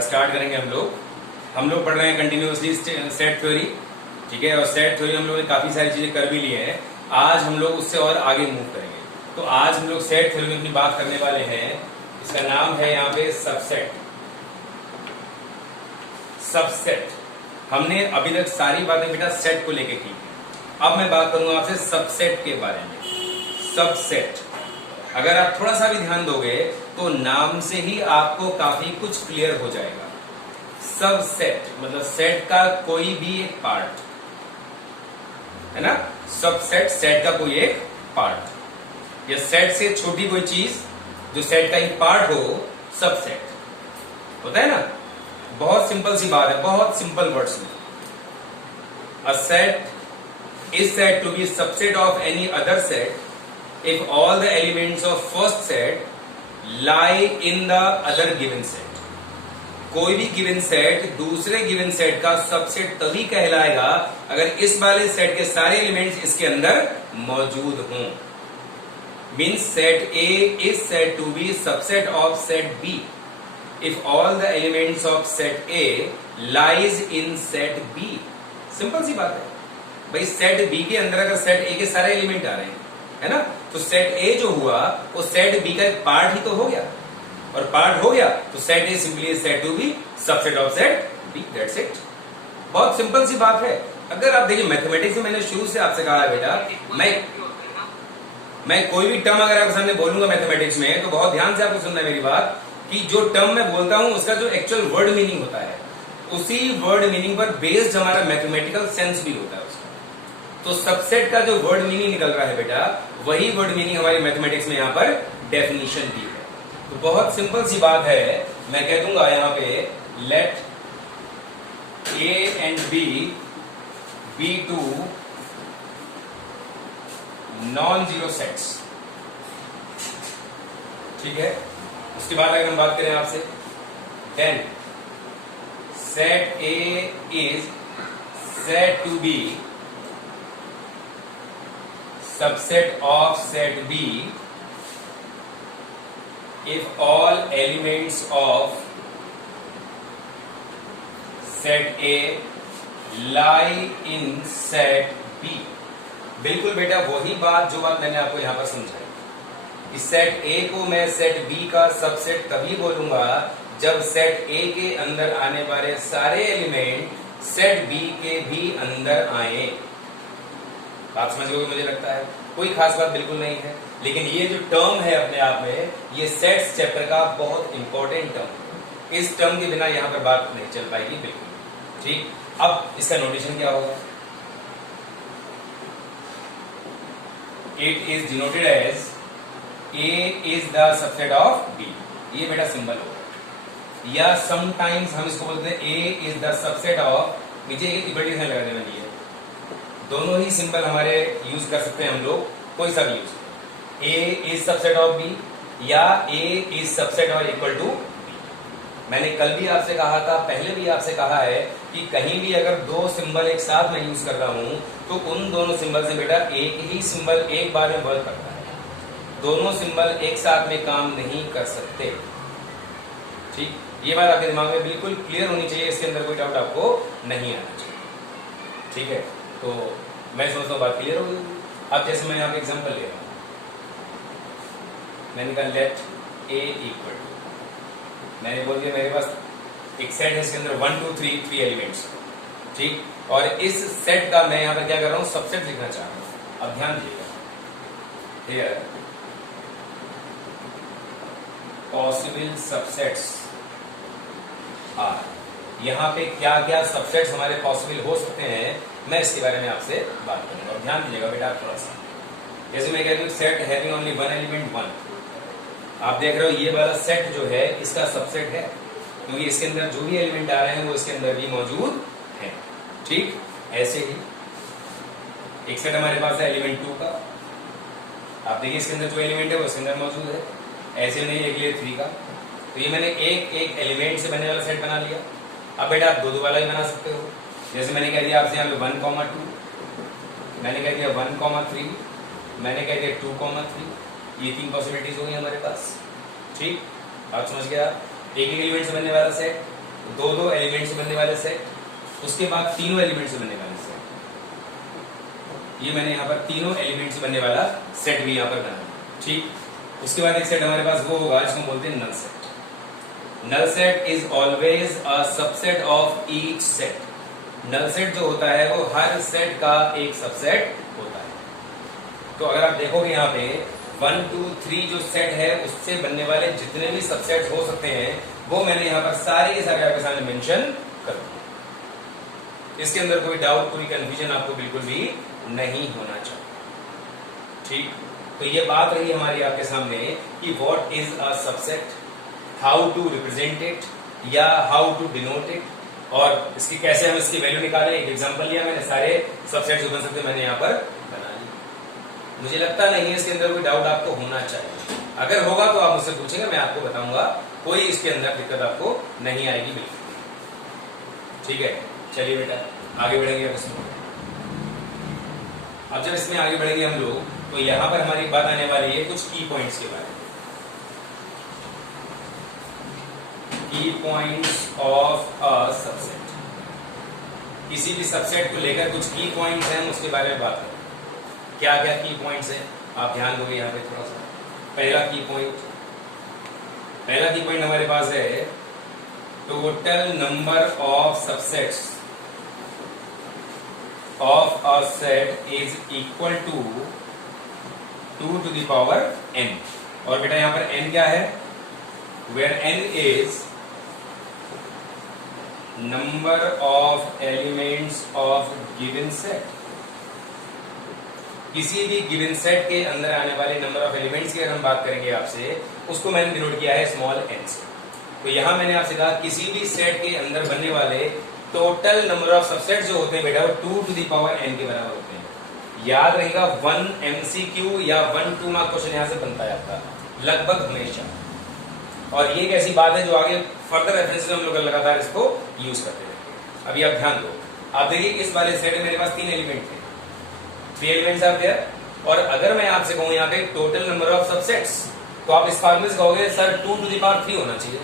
बेटा स्टार्ट करेंगे हम लोग पढ़ रहे हैं कंटिन्यूअसली सेट थ्योरी, ठीक है। और सेट थ्योरी हम लोग ने काफी सारी चीजें कर भी ली हैं। आज हम लोग उससे और आगे मूव करेंगे। तो आज हम लोग सेट थ्योरी में अपनी बात करने वाले हैं। इसका नाम है यहाँ पे सबसेट। सबसेट हमने अभी तक सारी बातें बेटा सेट को लेके की। अब मैं बात करूंगा आपसे सबसेट के बारे में। सबसेट अगर आप थोड़ा सा भी ध्यान दोगे तो नाम से ही आपको काफी कुछ क्लियर हो जाएगा। सबसेट मतलब सेट का कोई भी एक पार्ट, है ना। सबसेट सेट का कोई एक पार्ट या सेट से छोटी कोई चीज जो सेट का एक पार्ट हो, सबसेट होता है ना। बहुत सिंपल सी बात है, बहुत सिंपल वर्ड्स में। A set is said to be subset of any other set if all the elements of first set lie in the other given set। कोई भी गिवन सेट दूसरे गिवन सेट का subset तभी कहलाएगा अगर इस वाले सेट के सारे एलिमेंट्स इसके अंदर मौजूद हों। Means set A is said to be subset of set B if all the elements of set A lies in set B। Simple सी बात है भाई, सेट B के अंदर अगर सेट A के सारे एलिमेंट आ रहे हैं, है ना, तो सेट A जो हुआ वो सेट B का एक पार्ट ही तो हो गया, और पार्ट हो गया तो set A simply set to be subset of set B। That's it. बहुत सिंपल सी बात है। अगर आप देखिए मैथमेटिक्स में मैंने शुरू से आपसे कहा है बेटा, मैं कोई भी टर्म अगर आपके सामने बोलूंगा मैथमेटिक्स में तो बहुत ध्यान से आपको सुनना है मेरी बात, कि जो टर्म मैं बोलता हूं उसका जो एक्चुअल वर्ड मीनिंग होता है उसी वर्ड मीनिंग पर बेस्ड हमारा मैथमेटिकल सेंस भी होता है उसका। तो सबसेट का जो वर्ड मीनिंग निकल रहा है बेटा, वही वर्ड मीनिंग हमारी मैथमेटिक्स में यहाँ पर डेफिनेशन दी है। तो बहुत सिंपल सी बात है, मैं कह दूंगा यहाँ पे late A and B be two non-zero sets। ठीक है। उसके बाद अगर हम बात करें आपसे, then set A is said to be subset of set B if all elements of set A lie in set B। बिल्कुल बेटा वही बात जो बात मैंने आपको यहां पर समझाई कि सेट A को मैं सेट B का सबसेट तभी बोलूंगा जब सेट A के अंदर आने वाले सारे एलिमेंट सेट B के भी अंदर आए। बात समझ गए मुझे लगता है, कोई खास बात बिल्कुल नहीं है। लेकिन ये जो टर्म है अपने आप में, ये सेट्स चैप्टर का बहुत इंपॉर्टेंट टर्म है। इस टर्म के बिना यहां पर बात नहीं चल पाएगी बिल्कुल। ठीक, अब इसका नोटेशन क्या होगा? It is denoted as A is the subset of B। ये बेटा सिंबल होगा, या समटाइम्स हम इसको बोलते हैं A is the subset of, नीचे इक्वलिटी साइन लगा देना चाहिए। दोनों ही सिंबल हमारे यूज कर सकते हैं हम लोग, कोई सा भी use. A is subset of B या A is subset or equal to B। मैंने कल भी आपसे कहा था, पहले भी आपसे कहा है कि कहीं भी अगर दो सिंबल एक साथ मैं यूज कर रहा हूं तो उन दोनों सिंबल से बेटा एक ही सिंबल एक बार में वर्क करता है। दोनों सिंबल एक साथ में काम नहीं कर सकते। ठीक, ये बात आपके दिमाग में बिल्कुल क्लियर होनी चाहिए, इसके अंदर कोई डाउट आपको नहीं आना चाहिए। ठीक है, तो मैं समझता हूँ बात क्लियर हो गई। अब जैसे मैं यहाँ पे एग्जांपल ले रहा हूँ, मैंने कहा लेट A इक्वल टू, मैंने बोल दिया मेरे पास एक सेट है, इसके अंदर 1 2 3 एलिमेंट्स। ठीक, और इस सेट का मैं यहाँ पर क्या कर रहा हूँ, सबसेट लिखना चाह रहा हूँ। अब ध्यान दीजिएगा, हियर पॉसिबल सबसेट्स आर, यहाँ पे क्या क्या सबसेट्स हमारे पॉसिबल हो सकते हैं मैं इसके बारे में आपसे बात करूंगा। और ध्यान दीजिएगा बेटा थोड़ा सा, जैसे मैं कहता हूँ set having only one element 1, आप देख रहे हो ये वाला सेट जो है इसका सबसेट है, क्योंकि इसके अंदर जो भी एलिमेंट आ रहे हैं वो इसके अंदर भी मौजूद है। ठीक, ऐसे ही एक सेट हमारे पास है एलिमेंट 2 का, आप देखिए इसके अंदर जो एलिमेंट है वो इसके अंदर मौजूद है। ऐसे नहीं एक लिए 3 का, तो ये मैंने एक एक एलिमेंट से बनने वाला सेट बना लिया। अब बेटा आप दो वाला भी बना सकते हो, जैसे मैंने कह दिया आपसे यहाँ पे 1, 2, मैंने कह दिया 1, 3, मैंने कह दिया 2, 3, ये 3 पॉसिबिलिटीज हो गई हमारे पास। ठीक, बात समझ गया। एक एक एलिमेंट से बनने वाला सेट, दो दो एलिमेंट से बनने वाले सेट, उसके बाद तीनों एलिमेंट से बनने वाले सेट। ये मैंने यहाँ पर तीनों एलिमेंट से बनने वाला सेट भी यहाँ पर बनाया, ठीक। उसके बाद एक सेट हमारे पास वो होगा जिसको बोलते हैं null set. Null set is always a subset of each set. Null set जो होता है वो हर सेट का एक सबसेट होता है। तो अगर आप देखोगे यहाँ पे 1 2 3 जो सेट है उससे बनने वाले जितने भी सबसेट हो सकते हैं वो मैंने यहाँ पर सारे के सारे आपके सामने मेंशन कर दिए। इसके अंदर कोई डाउट, कोई कंफ्यूजन आपको बिल्कुल भी नहीं होना चाहिए, ठीक। तो ये बात रही हमारी आपके सामने कि what is a subset, how to represent it या हाउ टू डिनोट इट, और इसकी कैसे हम इसकी वैल्यू निकालें। एक एग्जांपल लिया मैंने, सारे सबसेट जो बन सकते मैंने यहाँ पर बना लिया। मुझे लगता नहीं है इसके अंदर कोई डाउट आपको होना चाहिए। अगर होगा तो आप मुझसे पूछेंगे, मैं आपको बताऊंगा, कोई इसके अंदर दिक्कत आपको नहीं आएगी बिल्कुल, ठीक है। चलिए बेटा आगे बढ़ेंगे अब इसमें। अब जब इसमें आगे बढ़ेंगे हम लोग, तो यहां पर हमारी बात आने वाली है कुछ की पॉइंट्स के बारे में। की पॉइंट्स ऑफ अ सबसेट। किसी भी सबसेट को लेकर कुछ की पॉइंट्स हैं, उसके बारे में बात करें। क्या क्या की पॉइंट्स हैं आप ध्यान दोगे यहाँ पे थोड़ा सा। पहला की पॉइंट हमारे पास है total number of subsets of a set is equal to 2 to the power n। और बेटा यहां पर n क्या है, where n is number of elements of given set. किसी भी गिवन सेट के अंदर आने वाले नंबर ऑफ एलिमेंट्स की अगर हम बात करेंगे आपसे, उसको मैंने डिनोट किया है स्मॉल n से। तो यहां मैंने आपसे कहा किसी भी सेट के अंदर बनने वाले टोटल नंबर ऑफ सबसेट जो होते हैं बेटा वो 2 to the power n के बराबर होते हैं। याद रहेगा 1 MCQ या 1 2 मार्क क्वेश्चन यहां से बनता है आपका लगभग हमेशा। और ये एक ऐसी बात है जो आगे फर्दर रेफरेंस में हम लोग लगातार इसको यूज करते रहेंगे। अभी आप ध्यान दो, आप देखिए इस वाले सेट में मेरे पास 3 एलिमेंट थे, 3 एलिमेंट्स आर देयर। और अगर मैं आपसे कहूं यहाँ पे टोटल नंबर ऑफ सबसेट्स, तो आप इस फॉर्मूले से कहोगे सर 2 to the power 3 होना चाहिए,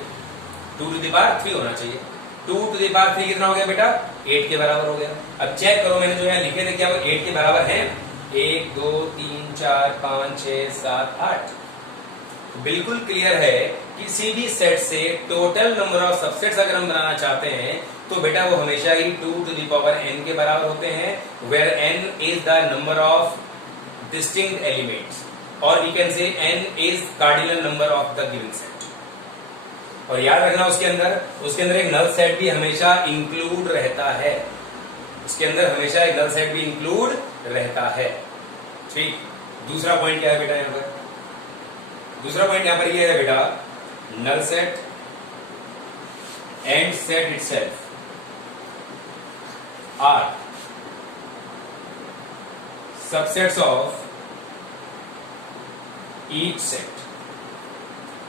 2 to the power 3 होना चाहिए। 2 to the power 3 कितना हो गया बेटा, 8 के बराबर हो गया। अब चेक करो मैंने जो है लिखे थे क्या वो 8 के बराबर है। 1 2 3 4 5 6 7 8। बिल्कुल क्लियर है, किसी भी सेट से टोटल नंबर ऑफ सबसेट्स अगर हम बनाना चाहते हैं तो बेटा वो हमेशा ही 2 to the power n के बराबर होते हैं, where n is the number of distinct elements, और we can say n is cardinal number of the given set. और याद रखना उसके अंदर एक नल सेट भी हमेशा इंक्लूड रहता है, उसके अंदर हमेशा एक नल सेट भी इंक्लूड रहता है, ठीक। दूसरा पॉइंट क्या है बेटा यहाँ पर, दूसरा पॉइंट यहां पर ये है बेटा, null set and set itself are subsets of each set.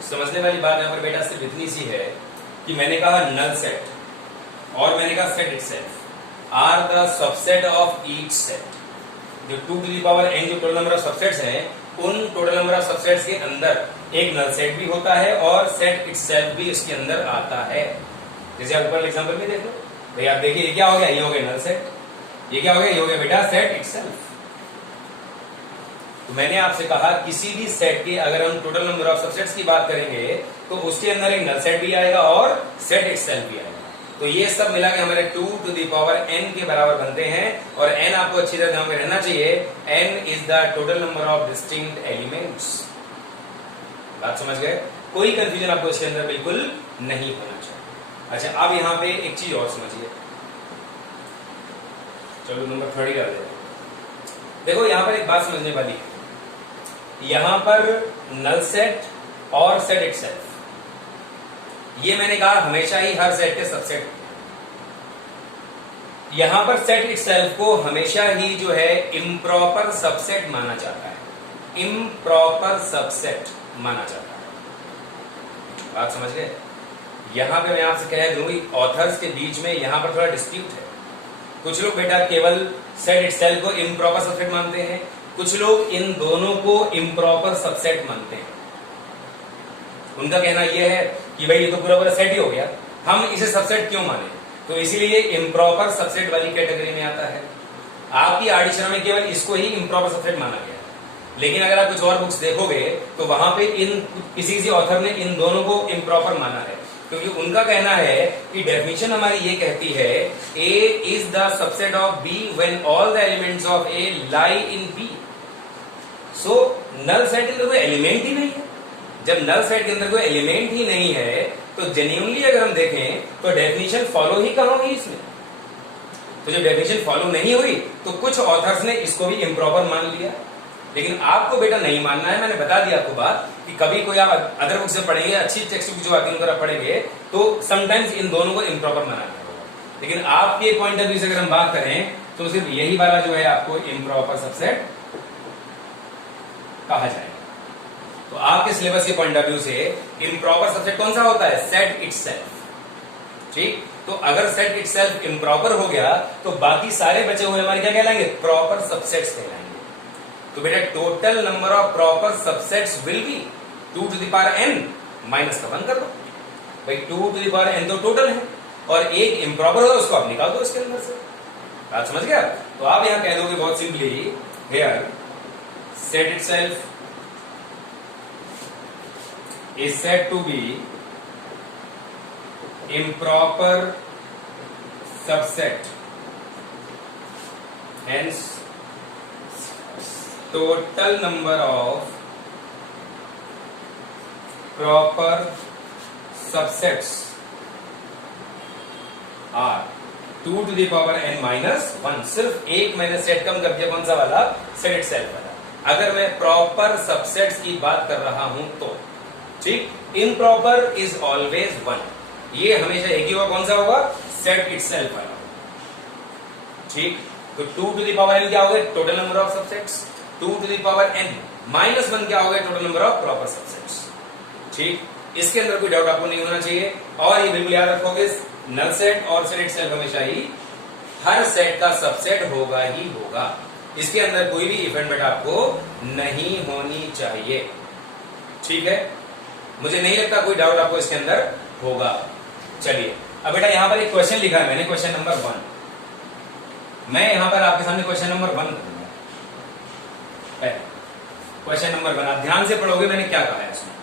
समझने वाली बात यहां पर बेटा सिर्फ इतनी सी है कि मैंने कहा नल सेट और मैंने कहा set itself are the subset of each set. जो 2 to the power n जो टोटल नंबर ऑफ सबसेट्स हैं, उन टोटल नंबर ऑफ सबसेट्स के अंदर एक नल सेट भी होता है और सेट इटसेल्फ भी इसके अंदर आता है। जैसे आप ऊपर एग्जांपल में देख लो, भाई आप देखिए ये क्या हो गया, ये हो गया नल सेट, ये क्या हो गया, ये हो गया बेटा सेट इटसेल्फ। तो मैंने आपसे कहा किसी भी सेट के अगर हम टोटल नंबर ऑफ सबसेट्स की बात करेंगे तो उसके अंदर एक नल सेट भी आएगा और सेट इटसेल्फ भी आएगा। तो ये सब मिला के हमारे 2 to the power n के बराबर बनते हैं। और n आपको अच्छी तरह ध्यान में रहना चाहिए, n is the total number of distinct elements. बात समझ गए, कोई कंफ्यूजन आपको इसके अंदर बिल्कुल नहीं होना चाहिए। अच्छा अब यहां पे एक चीज और समझिए, चलो नंबर 30 कर देते। देखो यहां पर एक बात समझने वाली है, यहां पर नल सेट और सेट इटसेल्फ, ये मैंने कहा हमेशा ही हर सेट के सबसेट। यहां पर सेट इटसेल्फ को हमेशा ही जो है इम्प्रॉपर सबसेट माना जाता है, इम्प्रॉपर सबसेट माना जाता है। बात समझ गए, यहां पे मैं आपसे कह दूं ऑथर्स के बीच में यहां पर थोड़ा डिस्प्यूट है। कुछ लोग बेटा केवल सेट इटसेल्फ को इम्प्रॉपर सबसेट मानते हैं, कुछ लोग इन दोनों को इम्प्रॉपर सबसेट मानते हैं। उनका कहना यह है कि भाई ये तो पूरा पूरा सेट ही हो गया, हम इसे सबसेट क्यों माने? तो इसीलिए इम्प्रॉपर सबसेट वाली कैटेगरी में आता है। आपकी आर्डिशनल में केवल इसको ही इम्प्रॉपर सबसेट माना गया है, लेकिन अगर आप कुछ और बुक्स देखोगे तो वहां पे इन किसी ऑथर ने इन दोनों को इम्प्रॉपर माना है, क्योंकि उनका कहना है कि डेफिनेशन हमारी ये कहती है A is the subset of B when all the elements of A lie in B। So null set के अंदर कोई एलिमेंट ही नहीं है। जब नल सेट के अंदर कोई एलिमेंट ही नहीं है तो जेन्युइनली अगर हम देखें तो डेफिनेशन फॉलो ही कहां हुई इसमें। तो जब डेफिनेशन फॉलो नहीं हुई तो कुछ ऑथर्स ने इसको भी इम्प्रॉपर मान लिया, लेकिन आपको बेटा नहीं मानना है। मैंने बता दिया आपको बात कि कभी कोई आप अदर बुक से पढ़ेंगे, अच्छी टेक्स्ट बुक जो आती है उनको आप पढ़ेंगे तो समटाइम्स इन दोनों को इम्प्रॉपर माना जाएगा, लेकिन आपके पॉइंट ऑफ व्यू से अगर हम बात करें तो सिर्फ यही वाला जो है आपको इम्प्रॉपर सबसेट कहा जाएगा। तो आपके सिलेबस के पॉइंट ऑफ व्यू से इम्प्रॉपर सबसेट कौन सा होता है? Set itself. ठीक, तो अगर सेट इटसेल्फ इम्प्रॉपर हो गया तो बाकी सारे बचे हुए हमारे क्या कहलाएंगे? प्रॉपर सबसेट्स कहलाएंगे। तो बेटा total number of proper subsets will be 2 to the power n minus का 1 कर दो भाई। 2 to the power n तो टोटल है और एक इम्प्रॉपर होगा उसको आप निकाल दो इसके अंदर से। बात समझ गया? तो आप यहां कह दोगे बहुत simply here set itself is said to be improper subset, hence total number of proper subsets are 2 to the power n minus 1। सिर्फ एक मैंने सेट कम कर दिया, कौन सा वाला? सेट इटसेल्फ वाला। अगर मैं प्रॉपर सबसेट्स की बात कर रहा हूं तो ठीक, इम्प्रॉपर इज ऑलवेज 1, ये हमेशा एक ही होगा। कौन सा होगा? सेट इटसेल्फ वाला। ठीक, तो 2 to the power n क्या होगा? Total number of subsets. 2 to the power n minus 1 क्या होगा? Total number of proper subsets. ठीक, इसके अंदर कोई डाउट आपको नहीं होना चाहिए। और ये बिल्कुल याद रखोगे, नल सेट और सेट इटसेल्फ हमेशा ही हर सेट का सबसेट होगा ही होगा। इसके अंदर कोई भी इवेंट बेटा आपको नहीं होनी चाहिए। ठीक है, मुझे नहीं लगता कोई डाउट आपको इसके अंदर होगा। चलिए अब बेटा यहां पर एक क्वेश्चन लिखा है मैंने, क्वेश्चन नंबर 1। मैं यहां पर आपके सामने क्वेश्चन नंबर 1 करूंगा। क्वेश्चन नंबर 1 आप ध्यान से पढ़ोगे मैंने क्या कहा है इसमें।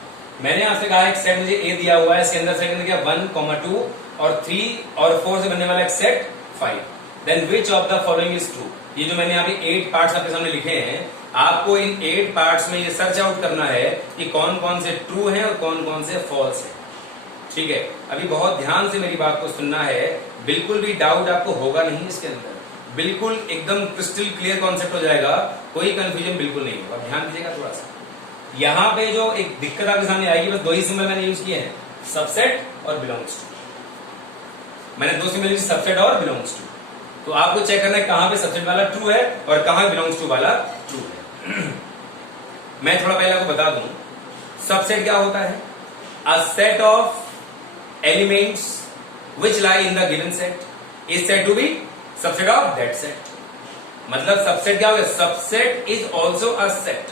मैंने आपसे कहा एक सेट मुझे ए दिया हुआ है, इसके अंदर सेट क्या 1, 2 और 3 और 4 से बनने वाला एक set 5। Then which of the following is true. ये जो मैंने अभी 8 पार्ट्स आपके सामने लिखे हैं, आपको इन 8 पार्ट्स में ये सर्च आउट करना है कि कौन कौन से ट्रू हैं और कौन कौन से फॉल्स हैं। ठीक है, अभी बहुत ध्यान से मेरी बात को सुनना है, बिल्कुल भी डाउट आपको होगा नहीं इसके अंदर, बिल्कुल एकदम क्रिस्टल क्लियर कॉन्सेप्ट हो जाएगा, कोई कंफ्यूजन बिल्कुल नहीं होगा। ध्यान दीजिएगा थोड़ा सा। यहां पे जो एक दिक्कत आपके सामने आएगी, बस 2 ही सिंबल मैंने यूज किए हैं, सबसेट और बिलोंग्स टू। मैंने 2 सिंबल यूज, सबसेट और बिलोंग्स टू। तो आपको चेक करना है कहां पे सबसेट वाला ट्रू है और कहां बिलोंग्स टू वाला ट्रू है। मैं थोड़ा पहले आपको बता दूं सबसेट क्या होता है। A set of elements which lie in the given set is said to be subset of that set. मतलब सबसेट क्या होगा? Subset is also a set.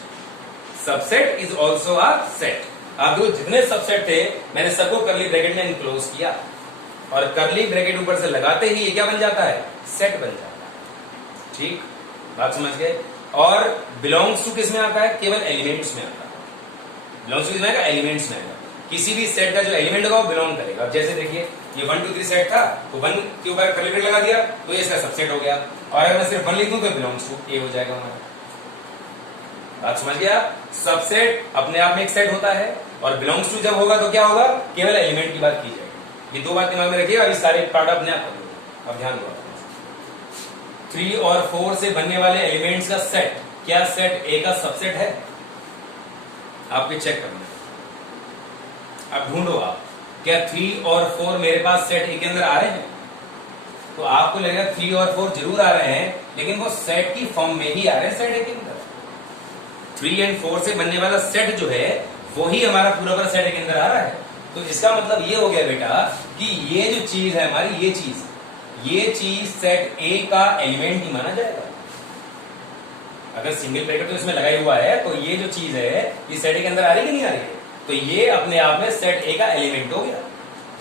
Subset is also a set. आप देखो जितने सबसेट थे मैंने सबको करली ब्रैकेट में इनक्लोज किया और करली ब्रैकेट ऊपर से लगाते ही ये क्या बन जाता है? सेट बन जाता है। ठीक, बात समझ गए। और बिलोंग्स टू किस में आता है? केवल एलिमेंट्स में आता है। बिलोंग्स टू किस में आएगा? एलिमेंट्स में आएगा। किसी भी सेट का जो एलिमेंट होगा वो बिलोंग करेगा। अब जैसे देखिए ये 1 2 3 सेट था तो 1 के ऊपर कर्ली ब्रैकेट लगा दिया तो ये इसका सबसेट हो गया, और अगर मैं सिर्फ 1 लिख दूं तो बिलोंग्स टू ये हो जाएगा हमारा। बात समझ गया? सबसेट अपने आप में एक सेट होता है और बिलोंग्स टू जब होगा तो क्या होगा? केवल एलिमेंट की बात की जाएगी। ये 2 बात दिमाग में रखिएगा। अभी सारे पार्ट अपने आप कर लो। अब ध्यान दो, 3 और 4 से बनने वाले एलिमेंट्स का सेट क्या सेट ए का सबसेट है? आपके चेक करना है। अब ढूंढो आप क्या 3 और 4 मेरे पास सेट ए के अंदर आ रहे हैं? तो आपको लगेगा 3 और 4 जरूर आ रहे हैं, लेकिन वो सेट की फॉर्म में ही आ रहे हैं सेट ए के अंदर। 3 और 4 से बनने वाला सेट जो है वो ही हमारा पूरा सेट ए के अंदर आ रहा है। तो इसका मतलब ये हो गया बेटा कि ये जो चीज है हमारी, ये चीज सेट ए का एलिमेंट ही माना जाएगा। अगर सिंगल ब्रैकेट तो इसमें लगाई हुआ है तो ये जो चीज है ये सेट ए के अंदर आ रही है कि नहीं आ रही है? तो ये अपने आप में सेट ए का एलिमेंट हो गया।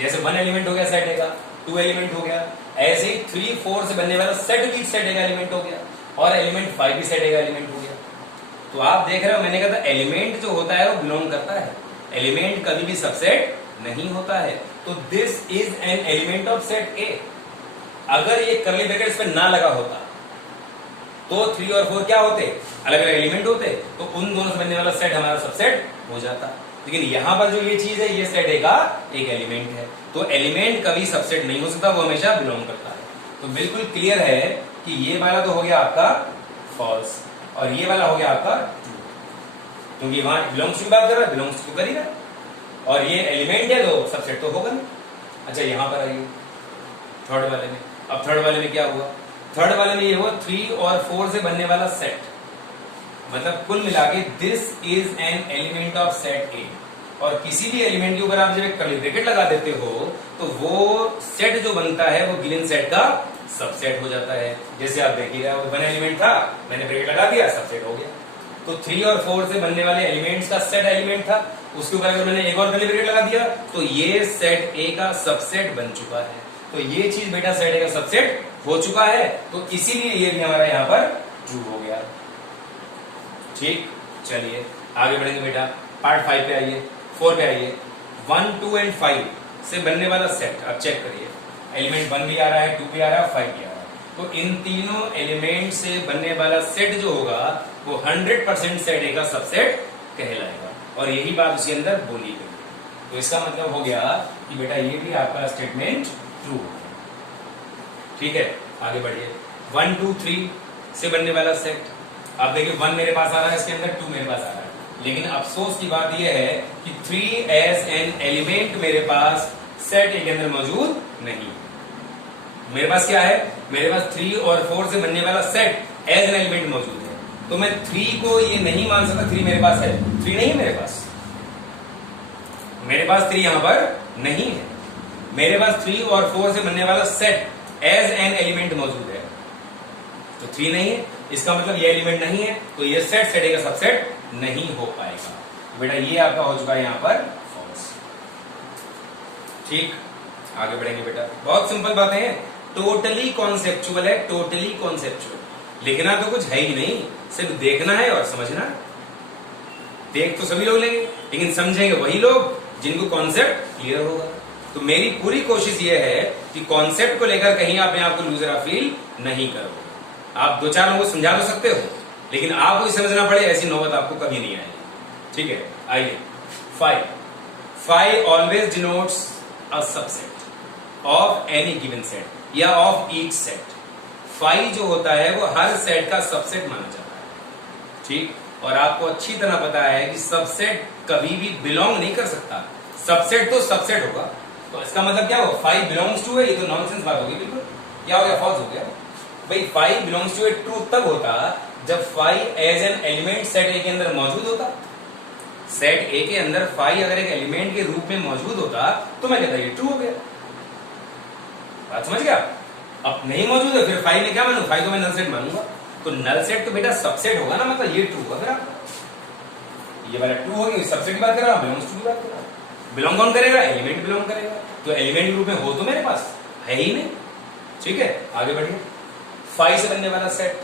जैसे 1 एलिमेंट हो गया सेट ए का, 2 एलिमेंट हो गया, ऐसे ही 3 4 से बनने वाला सेट भी सेट ए का एलिमेंट हो गया, और एलिमेंट 5 भी सेट ए का एलिमेंट हो गया। तो आप देख रहे हो, मैंने कहा था एलिमेंट जो होता है वो बिलोंग करता है, एलिमेंट कभी भी सबसेट नहीं होता है। तो this is an element of set ए। अगर ये कर्ली ब्रैकेट्स पे ना लगा होता तो 3 और 4 क्या होते, अलग अलग एलिमेंट होते, तो उन दोनों से बनने वाला सेट हमारा सबसेट हो जाता। लेकिन यहां पर जो ये चीज है, ये सेट ए का एक एलिमेंट है, तो एलिमेंट कभी सबसेट नहीं हो सकता, वो हमेशा बिलोंग करता है। तो बिल्कुल क्लियर है कि ये वाला तो हो गया आपका फॉल्स, और ये वाला हो गया आपका ट्रू, क्योंकि वहां बिलोंग्स की बात कर रहा है, बिलोंग्स टू कर ही रहा है, और ये एलिमेंट है तो सबसेट तो होगा नहीं। अच्छा यहां पर आइए थर्ड वाले में। अब थर्ड वाले में क्या हुआ, थर्ड वाले में ये हुआ 3 और 4 से बनने वाला सेट, मतलब कुल मिला के this is an element of set ए। और किसी भी एलिमेंट के ऊपर आप जब एक कर्ली ब्रैकेट लगा देते हो तो वो सेट जो बनता है वो गिवन सेट का सबसेट हो जाता है। जैसे आप देखिए, 1 एलिमेंट था, मैंने ब्रैकेट लगा दिया, सबसेट हो गया। तो 3 और 4 से बनने वाले एलिमेंट्स का सेट एलिमेंट था, उसके ऊपर अगर मैंने एक और कर्ली ब्रैकेट लगा दिया तो ये सेट ए का सबसेट बन चुका है। तो ये चीज बेटा सेट ए का सबसेट हो चुका है, तो इसीलिए ये भी हमारा यहां पर ट्रू हो गया। ठीक, चलिए आगे बढ़ेंगे बेटा, पार्ट 5 पे आइए, 4 पे आइए। 1 2 एंड 5 से बनने वाला सेट, अब चेक करिए, एलिमेंट 1 भी आ रहा है, 2 भी आ रहा है, 5 भी आ रहा है, तो इन तीनों एलिमेंट से बनने वाला सेट जो होगा वो 100% सेट ए का सबसेट कहलाएगा, और यही बात उसके अंदर बोली गई। तो इसका मतलब हो गया कि बेटा ये भी आपका स्टेटमेंट ट्रू होगा। ठीक है, आगे बढ़िए। 1 2 3 से बनने वाला सेट, आप देखिए 1 मेरे पास आ रहा है, इसके अंदर 2 मेरे पास आ रहा है, लेकिन अफसोस की बात यह है कि 3 एज एन एलिमेंट मेरे पास सेट ए के अंदर मौजूद नहीं। मेरे पास क्या है, मेरे पास 3 और 4 से बनने वाला सेट एज एन एलिमेंट मौजूद है, तो मैं 3 को ये नहीं मान सकता 3 मेरे पास है, 3 नहीं है मेरे पास, मेरे पास 3 यहां पर नहीं है। मेरे पास 3 और 4 से बनने वाला सेट एज एन एलिमेंट मौजूद है, तो 3 नहीं है, इसका मतलब ये एलिमेंट नहीं है, तो ये सेट ए का सबसेट नहीं हो पाएगा। बेटा ये आपका हो चुका है यहां पर फॉल्स। ठीक, आगे बढ़ेंगे बेटा, बहुत सिंपल बातें हैं, टोटली कॉन्सेप्चुअल है, टोटली कॉन्सेप्चुअल। लिखना तो कुछ है ही नहीं, सिर्फ देखना है और समझना। देख तो सभी लोग लेंगे, लेकिन समझेंगे वही लोग जिनको कॉन्सेप्ट क्लियर होगा। तो मेरी पूरी कोशिश ये है कि कॉन्सेप्ट को लेकर कहीं आप अपने आप को लूजर फील नहीं करो। आप 2-4 लोगों को समझा तो सकते हो, लेकिन आपको ही समझना पड़े ऐसी नौबत आपको कभी नहीं आएगी। ठीक है, आइए 5 always denotes a subset of any given set या ऑफ ईच सेट। 5 जो होता है वो हर सेट का सबसेट माना जाता है। ठीक, और आपको अच्छी तरह पता है कि सबसेट कभी भी बिलोंग नहीं कर सकता, सबसेट तो सबसेट होगा। तो इसका मतलब क्या हो, 5 बिलोंग्स टू है, ये तो नॉनसेंस बात होगी बिल्कुल। क्या हो गया, फॉल्स हो गया भाई। 5 बिलोंग्स टू ए ट्रू तब होता जब 5 as an element set A के अंदर मौजूद होता। सेट ए के अंदर 5 अगर एक एलिमेंट के रूप में मौजूद होता तो मैं कहता ये ट्रू हो गया। बात समझ गया? अब नहीं मौजूद है, फिर 5 में क्या मानू, 5 को मैं नल सेट मानूंगा। तो नल सेट तो बेटा सबसेट होगा ना, मतलब ये ट्रू होगा। फिर आपका ये वाला ट्रू हो गया, सबसेट की बात कर रहा हूं, बिलोंग्स टू की बात कर रहा हूं। बिलोंग कौन करेगा, एलिमेंट बिलोंग करेगा। तो एलिमेंट के रूप में हो तो मेरे पास है ही नहीं। ठीक है, आगे बढ़िए। 5 से बनने वाला सेट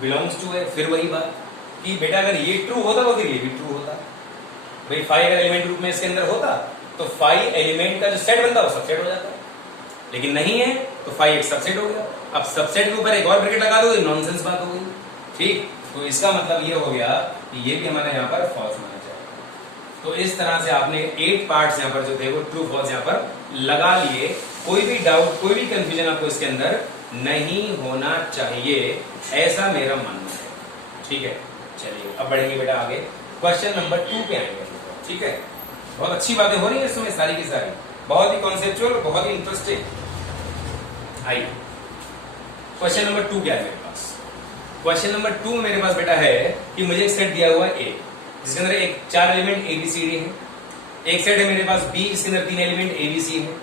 बिलोंग्स टू है, फिर वही बात कि बेटा अगर ये ट्रू होता तो फिर ये भी ट्रू होता। भाई 5 अगर एलिमेंट रूप में इसके अंदर होता तो 5 एलिमेंट का जो सेट बनता वो सबसेट हो जाता, लेकिन नहीं है तो 5 एक सबसेट हो गया। अब सबसेट के ऊपर एक और ब्रैकेट लगा दो, नॉनसेंस बात हो गई। ठीक, तो इसका मतलब ये हो गया कि ये भी हमारे यहाँ पर फॉल्स माना जाएगा। तो इस तरह से आपने 8 पार्ट्स यहाँ पर जो थे वो ट्रू फॉल्स यहाँ पर लगा लिए। कोई भी डाउट, कोई भी कंफ्यूजन आपको इसके अंदर नहीं होना चाहिए, ऐसा मेरा मानना है। ठीक है, चलिए अब बढ़ेंगे बेटा आगे, क्वेश्चन नंबर 2 पे आएंगे। ठीक है, बहुत अच्छी बातें हो रही है इसमें, सारी की सारी बहुत ही कॉन्सेप्चुअल, बहुत ही इंटरेस्टिंग। आइए क्वेश्चन नंबर 2 क्या है मेरे पास। क्वेश्चन नंबर 2 मेरे पास बेटा है कि मुझे एक सेट दिया हुआ है ए, जिसके अंदर एक 4 एलिमेंट ABCD है। एक सेट है मेरे पास B, जिसके अंदर 3 एलिमेंट ABC है।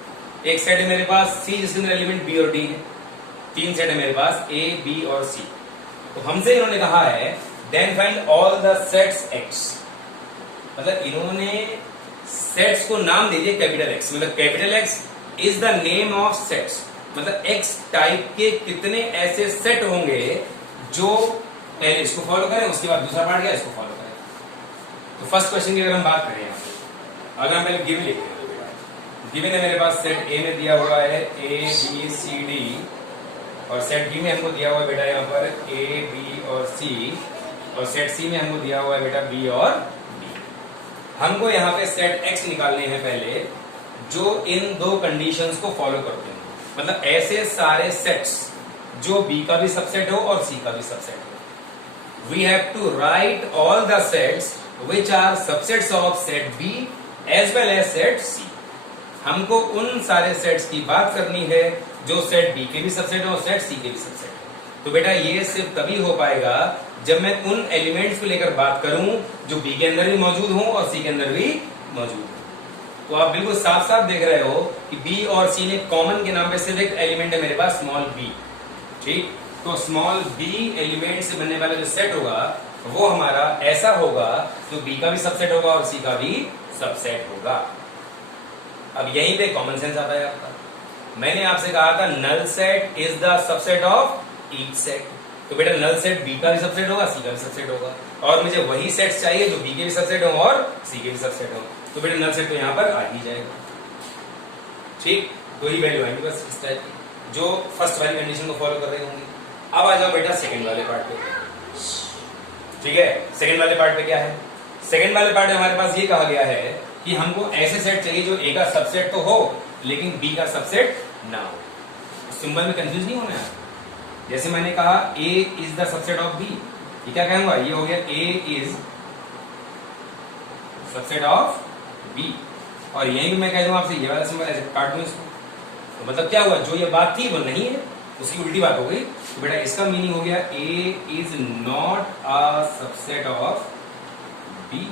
एक सेट है मेरे पास C, जिसके अंदर एलिमेंट B और D है। 3 सेट है मेरे पास A, B और C। तो हमसे इन्होंने कहा है then find all the sets X, मतलब इन्होंने सेट्स को नाम दीजिए कैपिटल एक्स, मतलब capital X is the name of sets, मतलब एक्स टाइप के कितने ऐसे सेट होंगे जो पहले इसको फॉलो करें, उसके बाद दूसरा पार्ट गया इसको फॉलो करें। तो फर्स्ट क्वेश्चन की अगर हम बात करें, अगर हम पहले गिवन लिखें, गिवन है मेरे पास सेट ए में दिया हुआ है ए बी सी डी, और सेट बी में हमको दिया हुआ है बेटा यहाँ पर ए बी और सी, और सेट सी में हमको दिया हुआ है बेटा बी और बी। हमको यहाँ पे सेट एक्स निकालने हैं पहले जो इन दो कंडीशंस को फॉलो करते हैं, मतलब ऐसे सारे सेट्स जो बी का भी सबसेट हो और सी का भी सबसेट हो। We have to write all the sets which are subsets of set B as well as set C. हमको उन सारे सेट्स की बात करनी है जो सेट बी के भी सबसेट हो और सेट सी के भी सबसेट हो। तो बेटा ये सिर्फ तभी हो पाएगा जब मैं उन एलिमेंट्स को लेकर बात करूं जो बी के अंदर भी मौजूद हो और सी के अंदर भी मौजूद हो। तो आप बिल्कुल साफ साफ देख रहे हो कि बी और सी में कॉमन के नाम पे सिर्फ एक एलिमेंट है मेरे पास स्मॉल बी, ठीक। तो स्मॉल बी एलिमेंट से बनने वाला जो सेट होगा वो हमारा ऐसा होगा जो बी का भी सबसेट होगा और सी का भी सबसेट होगा। अब यहीं पे कॉमन सेंस आता है आपका। मैंने आपसे कहा था null set is the subset of each set, तो बेटा नल सेट बी का भी सबसेट होगा, सी का भी सबसेट होगा, और मुझे वही सेट्स चाहिए जो बी के भी सबसेट हो और सी के भी सबसेट हो। तो बेटा नल सेट तो यहां पर आ ही जाएगा, ठीक। दो ही वैल्यू आएंगी बस इस टाइप की जो फर्स्ट वाली कंडीशन को फॉलो कर रहे होंगे। अब आ जाओ बेटा सेकंड वाले पार्ट पे, ठीक है। सेकंड वाले पार्ट पे क्या है? सेकंड वाले पार्ट में हमारे पास ये कहा गया है कि हमको ऐसे सेट चाहिए जो ए का सबसेट तो हो लेकिन बी का सबसेट ना हो। सिंबल में कंफ्यूज नहीं होना है। जैसे मैंने कहा A is the subset of B, ये क्या कहूंगा, ये हो गया A is subset of B, और यही मैं कह दूं आपसे ये वाला सिंबल ऐसे काट दूं इसको, तो मतलब क्या हुआ, जो ये बात थी वो नहीं है, उसकी उल्टी बात हो गई। तो बेटा इसका मीनिंग हो गया A is not a subset of B.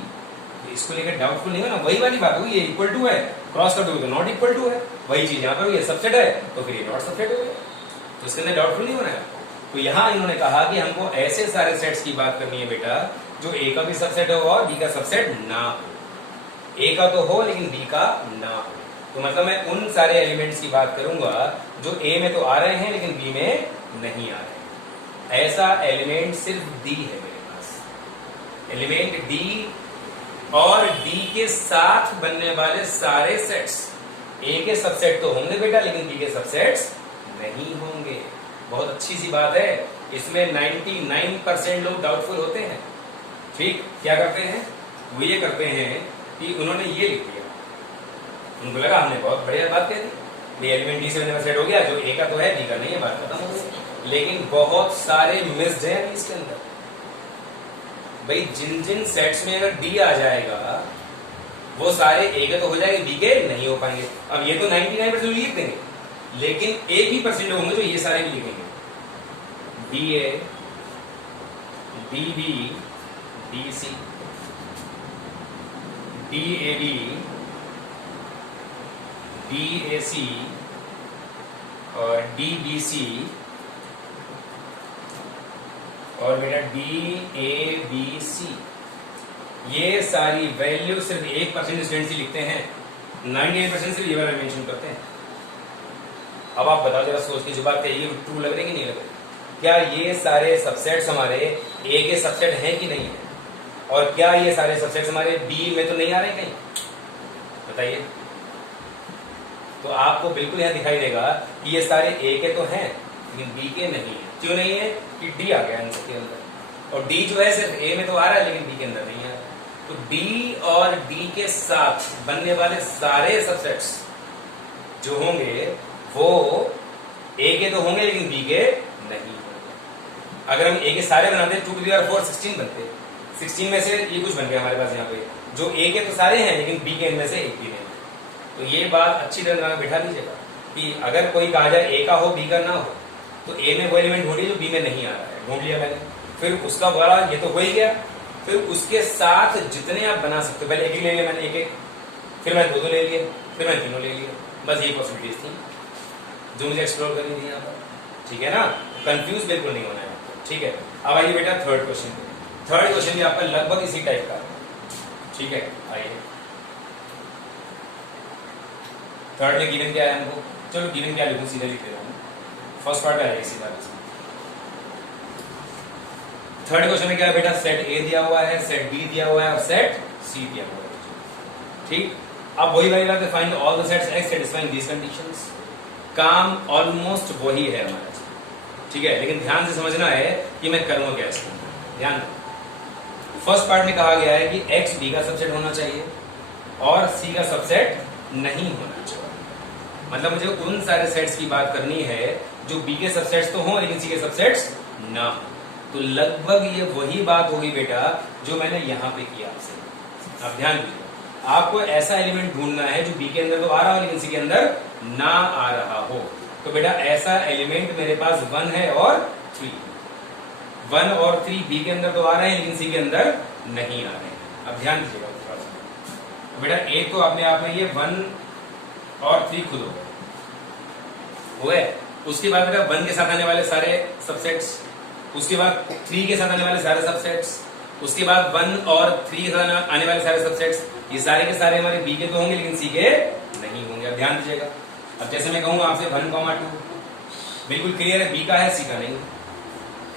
इसको लेकर डाउटफुल नहीं हो ना, वही वाली बात होगी, ये इक्वल टू है, क्रॉस कर दोगे तो नॉट इक्वल टू है, वही चीज यहाँ पर ये सबसेट है तो फिर ये नॉट सबसेट हो गया, तो इसके अंदर डाउटफुल नहीं होना है। तो यहाँ इन्होंने कहा कि हमको ऐसे सारे सेट्स की बात करनी है बेटा जो ए का भी सबसेट हो और बी का सबसेट ना हो। ए का तो हो लेकिन बी का ना हो, तो मतलब मैं उन सारे एलिमेंट्स की बात करूंगा जो ए में तो आ रहे हैं लेकिन बी में नहीं आ रहे हैं। ऐसा एलिमेंट सिर्फ डी है मेरे पास, एलिमेंट डी और डी के साथ बनने वाले सारे सेट्स ए के सबसेट तो होंगे बेटा लेकिन बी के सबसेट्स नहीं होंगे। बहुत अच्छी सी बात है, इसमें 99% लोग डाउटफुल होते हैं, ठीक। क्या करते हैं, वो ये करते हैं कि उन्होंने ये लिख दिया, उनको लगा हमने बहुत बढ़िया बात कह दी, ये एलिमेंट डी से बनने वाला सेट हो गया, जो ए का तो है बी का नहीं है, बात खत्म हो गई। लेकिन बहुत सारे मिस्ड हैं इसके अंदर। भाई जिन जिन सेट्स में अगर डी आ जाएगा वो सारे ए के तो हो जाएंगे, बी के नहीं हो पाएंगे। अब ये तो 99% लिख देंगे लेकिन एक ही परसेंट होंगे जो ये सारे भी लिखेंगे, D A, D B, D C, D A B, D A C और डी बी सी और बेटा डी ए बी सी। ये सारी वैल्यू सिर्फ 1% स्टूडेंट्स ही लिखते हैं, 99% सिर्फ ये वाला मेंशन करते हैं। अब आप बताओ जरा सोच के जो बात कही ट्रू लग रही कि नहीं लग रही? क्या ये सारे सबसेट्स हमारे ए के सबसेट हैं कि नहीं है, और क्या ये सारे सबसेट्स हमारे बी में तो नहीं आ रहे कहीं, बताइए। तो आपको बिल्कुल यहां दिखाई देगा कि ये सारे ए के तो हैं लेकिन बी के नहीं है। क्यों नहीं है? कि डी आ गया आंसर के अंदर, और डी जो है सिर्फ ए में तो आ रहा है लेकिन बी के अंदर नहीं आ रहा। तो डी और डी के साथ बनने वाले सारे सबसेट्स जो होंगे वो ए के तो होंगे लेकिन बी के नहीं होंगे। अगर हम ए के सारे बनाते 2 to the power 4 16 बनते, 16 में से ये कुछ बन गया हमारे पास यहाँ पे, जो ए के तो सारे हैं लेकिन बी के इनमें से एक भी नहीं। तो ये बात अच्छी तरह दिमाग में बिठा लीजिएगा कि अगर कोई कहा जाए ए का हो बी का ना हो, तो ए में वो एलिमेंट ढूंढिए जो बी में नहीं आ रहा है, ढूंढ लिया मैंने, फिर उसका बड़ा ये तो हो ही गया, फिर उसके साथ जितने आप बना सकते हो, पहले एक ले लिया मैंने एक, फिर मैंने दो ले लिए, फिर मैंने तीनों ले लिया, बस ये पॉसिबिलिटीज थी जो मुझे एक्सप्लोर करनी थी यहाँ पर, ठीक है ना। कंफ्यूज बिल्कुल नहीं होना है आपको, ठीक है। अब आइए बेटा थर्ड क्वेश्चन पे। थर्ड क्वेश्चन भी आपका लगभग इसी टाइप का, ठीक है। आइए थर्ड में गिवन क्या है हमको, चलो गिवन क्या लिखूं, सीधा लिख दे रहा हूँ, फर्स्ट पार्ट में आ जाएगी सीधा। थर्ड क्वेश्चन में क्या है बेटा, सेट ए दिया हुआ है, सेट बी दिया हुआ है और सेट सी दिया हुआ है। ठीक, अब वही वाली बात है, find all the sets X satisfying these conditions. काम ऑलमोस्ट वही है हमारा, ठीक है, लेकिन ध्यान से समझना है कि मैं करूंगा क्या इसको। ध्यान, फर्स्ट पार्ट में कहा गया है कि एक्स बी का सबसेट होना चाहिए और सी का सबसेट नहीं होना चाहिए। मतलब मुझे उन सारे सेट्स की बात करनी है जो बी के सबसेट्स तो हों लेकिन सी के सबसेट्स ना हो। तो लगभग ये वही बात होगी बेटा जो मैंने यहां पे किया आपसे। अब ध्यान दीजिए, आपको ऐसा एलिमेंट ढूंढना है जो बी के अंदर तो आ रहा हो लेकिन सी के अंदर ना आ रहा हो। तो बेटा ऐसा एलिमेंट मेरे पास 1 है और 3, 1 और 3 बी के अंदर तो आ रहे हैं लेकिन सी के अंदर नहीं आ रहे हैं। अब ध्यान दीजिएगा थोड़ा सा, तो बेटा एक तो अपने आप में ये 1 और 3 खुद हो गए, उसके बाद बेटा 1 के साथ आने वाले सारे सबसेट्स, उसके बाद 3 के साथ आने वाले सारे सबसेट्स, उसके बाद 1 और 3 के साथ आने वाले सारे सबसेट्स, ये सारे के सारे हमारे बी के तो होंगे लेकिन सी के नहीं होंगे। अब ध्यान दीजिएगा, अब जैसे मैं कहूंगा आपसे 1, 2 बिल्कुल क्लियर है, बी का है सी का नहीं।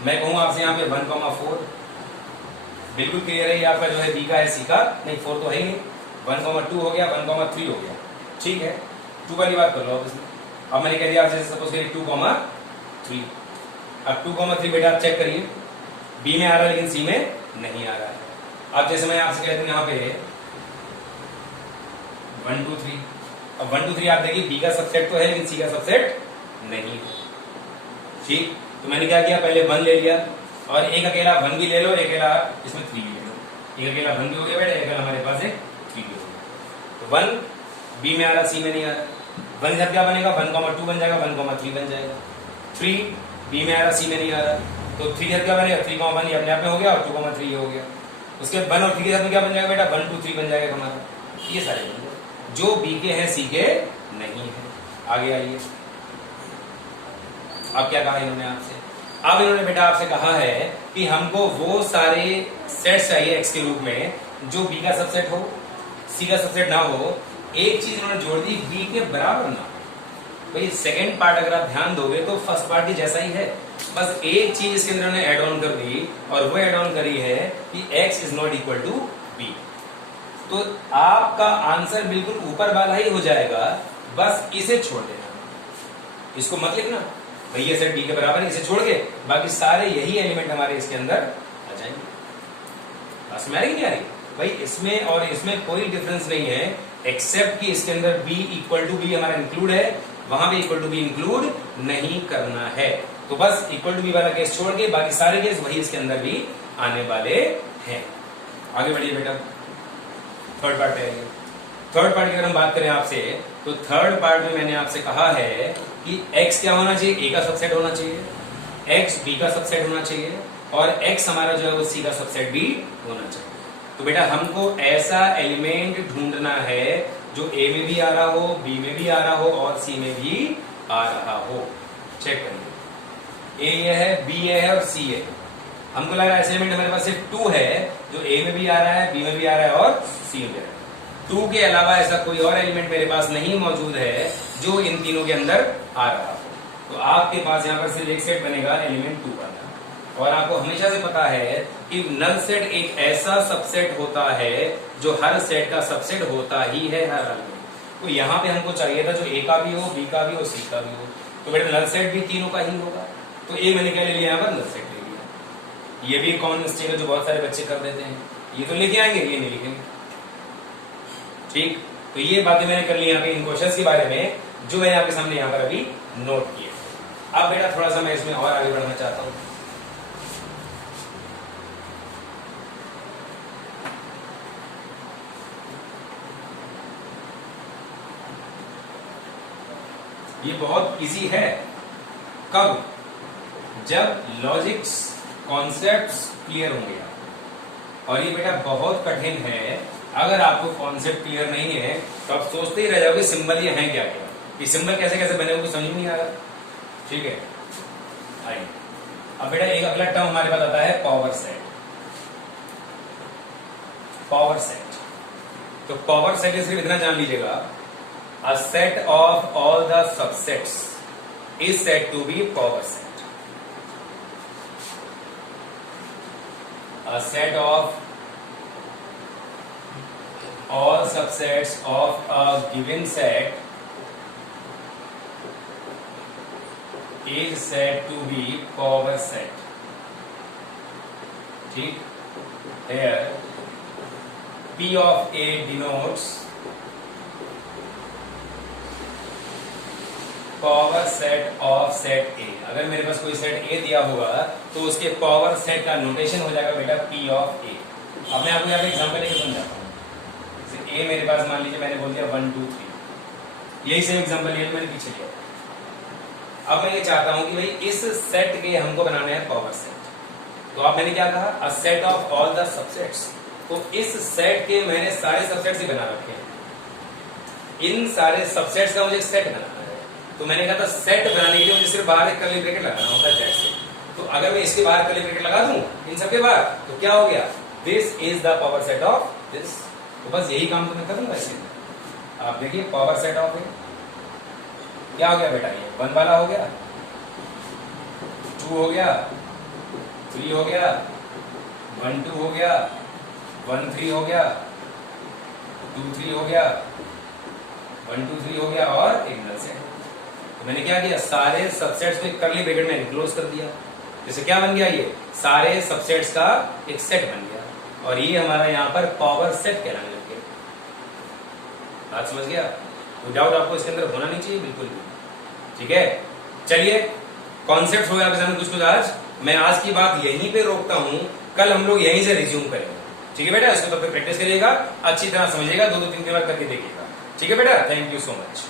मैं कहूंगा आपसे यहाँ पे 1, 4 बिल्कुल क्लियर है, ये आपका जो है बी का है सी का नहीं, 4 तो है ही नहीं। 1, 2 हो गया, 1, 3 हो गया, ठीक है। 2 वाली बात कर लो अब इसमें। अब मैंने कह दिया आपसे सपोज करिए 2, 3। अब 2, 3 बेटा आप चेक करिए, बी में आ रहा है लेकिन सी में नहीं आ रहा है। अब जैसे मैं आपसे कहता हूं यहाँ पे 1, 2, 3, अब 1, 2, 3 आप देखिए बी का सबसेट तो है लेकिन सी का सबसेट नहीं। ठीक, तो मैंने क्या किया, पहले 1 ले लिया और एक अकेला 1 भी ले लो, एक अकेला इसमें 3 भी ले लो। एक अकेला 1 भी हो गया बेटा, एक अकेला हमारे पास एक 3 भी हो गया। तो 1 बी में आ रहा, सी में नहीं आ रहा। 1 के साथ क्या बनेगा, 1, 2 बन जाएगा, 1, 3 बन जाएगा। 3 बी में आ रहा, सी में नहीं आ रहा, तो 3 के साथ क्या बनेगा, 3, 1 ये अपने आप में हो गया और 2, 3 हो गया। उसके बाद 1 और 3 के साथ में क्या बन जाएगा बेटा, 1, 2, 3 बन जाएगा हमारा। ये सारे बन गए जो बी के हैं सी के नहीं है। आगे आइए, अब क्या कहा इन्होंने आपसे, अब इन्होंने बेटा आपसे कहा है कि हमको वो सारे सेट्स चाहिए एक्स के रूप में जो बी का सबसेट हो, सी का सबसेट ना हो। एक चीज इन्होंने जोड़ दी, बी के बराबर ना हो। भाई सेकेंड पार्ट अगर आप ध्यान दोगे तो फर्स्ट पार्ट ही जैसा ही है, बस एक चीज इसके अंदर ने एड ऑन कर दी और वो एड ऑन करी है कि x is not equal to B. तो आपका आंसर बिल्कुल ऊपर वाला ही हो जाएगा, बस इसे छोड़ देना, इसको मत लिखना भाई ये सेट बी के बराबर है, इसे छोड़ के बाकी सारे यही एलिमेंट हमारे इसके अंदर आ जाएंगे। बस में आ रही नहीं आ रही भाई, इसमें और इसमें कोई डिफरेंस नहीं है एक्सेप्ट कि इसके अंदर b इक्वल टू बी हमारा इंक्लूड है, वहां पे इक्वल टू बी इंक्लूड नहीं करना है। तो बस इक्वल टू बी वाला केस छोड़ के बाकी सारे केस वही इसके अंदर भी आने वाले हैं। आगे बढ़िए बेटा, थर्ड पार्ट है। थर्ड पार्ट की अगर हम बात करें आपसे, तो थर्ड पार्ट में मैंने आपसे कहा है कि x क्या होना चाहिए, a का सबसेट होना चाहिए, x b का सबसेट होना चाहिए और x हमारा जो है वो c का सबसेट भी होना चाहिए। तो बेटा हमको ऐसा एलिमेंट ढूंढना है जो a में भी आ रहा हो, b में भी आ रहा हो और c में भी आ रहा हो। चेक करिए, a ये है, b ये है और c है। हमको लग रहा है ऐसा एलिमेंट हमारे पास सिर्फ 2 है जो a में भी आ रहा है, b में भी आ रहा है और c में भी आ रहा है। 2 के अलावा ऐसा कोई और एलिमेंट मेरे पास नहीं मौजूद है जो इन तीनों के अंदर आ रहा हो। तो आपके पास यहाँ पर सिर्फ एक सेट बनेगा एलिमेंट 2 वाला। और आपको हमेशा से पता है कि नल सेट एक ऐसा सबसेट होता है जो हर सेट का सबसेट होता ही है हर हाल में। तो यहाँ पे हमको चाहिए था जो a का भी हो, b का भी हो, c का भी हो। तो बेटा नल सेट भी तीनों का ही होगा। तो a मैंने क्या ले लिया, यहाँ पर नल सेट ले लिया। ये भी कॉमन मिस्टेक है जो बहुत सारे बच्चे कर देते हैं, ये तो लेके आएंगे, ये नहीं लिखेंगे। ठीक, तो ये बातें मैंने कर ली यहाँ पे इन क्वेश्चंस के बारे में जो मैंने आपके सामने यहाँ पर अभी नोट किए। अब बेटा थोड़ा सा मैं इसमें और आगे बढ़ना चाहता हूँ। ये बहुत इजी है, कब, जब लॉजिक्स कॉन्सेप्ट्स क्लियर होंगे। और ये बेटा बहुत कठिन है, अगर आपको कॉन्सेप्ट क्लियर नहीं है तो आप सोचते ही रह जाओगे सिंबल ये हैं क्या क्या, ये सिंबल कैसे कैसे बने होंगे समझ में नहीं आ रहा। ठीक है, आइए अब बेटा एक अगला टर्म हमारे पास आता है पावर सेट। पावर सेट, तो पावर सेट सिर्फ इतना जान लीजिएगा A set of all the subsets is said to be power set. A set of all subsets of a given set is said to be power set. ठीक, here P of A denotes power set of set ए। अगर मेरे पास कोई set ए दिया होगा तो उसके power set का notation हो जाएगा बेटा P ऑफ ए। अब मैं आपको यहाँ पे एग्जाम्पल लेके समझाता हूँ। ए मेरे पास मान लीजिए मैंने बोल दिया 1 2 3, यही सेम एग्जाम्पल लिया मैंने पीछे लिया। अब मैं ये चाहता हूं कि भाई इस सेट के हमको बनाने हैं पावर सेट। तो अब मैंने क्या कहा, अ set of all the subsets. तो इस सेट के मैंने सारे सबसेट्स ही बना रखे हैं। इन सारे सबसेट्स का मुझे सेट बनाना है, तो मैंने कहा था सेट बनाने के लिए मुझे सिर्फ बाहर एक कर्ली ब्रैकेट लगाना होता है जेड से। तो अगर मैं इसके बाहर कर्ली ब्रैकेट लगा दूं इन सबके बाहर, तो क्या हो गया, this is the power set of this. तो बस यही काम तो मैं करूंगा इसमें। आप देखिए पावर सेट ऑफ है, क्या हो गया बेटा, ये 1 वाला हो गया, 2 हो गया, 3 हो गया, 1 2 हो गया, 1 3 हो गया, 2 3 हो गया, 1 2 3 हो गया और एक नल सेट। तो मैंने क्या किया, सारे सबसेट्स को एक कर्ली ब्रैकेट में एनक्लोज कर दिया। जैसे क्या बन गया, ये सारे सबसेट्स का एक सेट बन गया और ये हमारा यहाँ पर पावर सेट कहलाने लग गया। बात समझ गया? कोई डाउट आपको इसके अंदर होना नहीं चाहिए, बिल्कुल भी। ठीक है, चलिए कॉन्सेप्ट हो गया आपके सामने कुछ आज। मैं आज की बात यहीं पे रोकता हूं, कल हम लोग यहीं से रिज्यूम करेंगे। ठीक है बेटा, इसको तब तक प्रैक्टिस करिएगा, अच्छी तरह समझिएगा, 2 3 बार करके देखिएगा। ठीक है बेटा, थैंक यू सो मच।